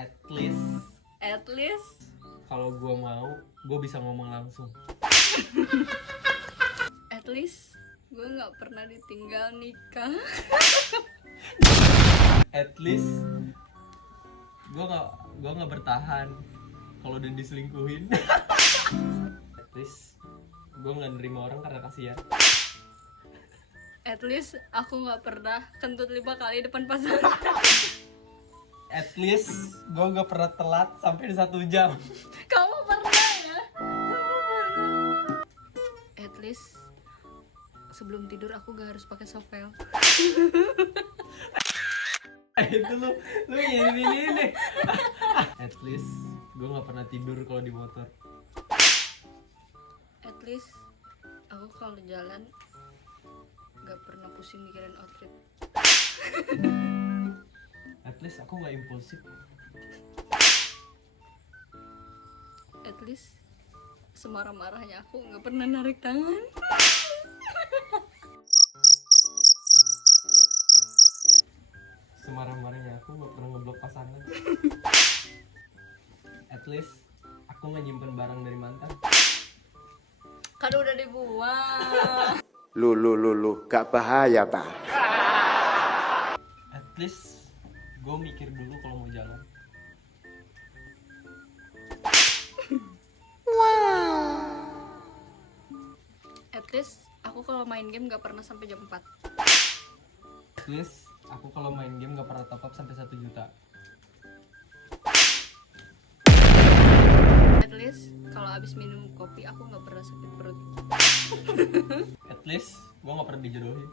At least At least kalau gue mau, gue bisa ngomong langsung. At least gue nggak pernah ditinggal nikah. At least gue nggak bertahan kalau udah diselingkuhin. At least gue nggak nerima orang karena kasihan. At least aku nggak pernah kentut 5 kali depan pasangan. At least gue nggak pernah telat sampai 1 jam. Kamu pernah ya? Kamu pernah. At least sebelum tidur aku gak harus pakai sovel. Itu lu ini. At least gue nggak pernah tidur kalau di motor. At least aku kalau jalan gak pernah pusing mikirin outfit. At least aku nggak impulsif. At least semarah-marahnya aku gak pernah narik tangan. Semarah-marahnya aku nggak pernah ngeblok pasangan. At least aku nggak nyimpen barang dari mantan. Kan udah dibuang. Lu, gak bahaya ta? At least gue mikir dulu kalau mau jalan. At least aku kalau main game gak pernah sampai jam 4. At least aku kalau main game nggak pernah top up sampai 1 juta. At least kalau abis minum kopi aku gak pernah sakit perut. At least gue nggak pernah dijodohin.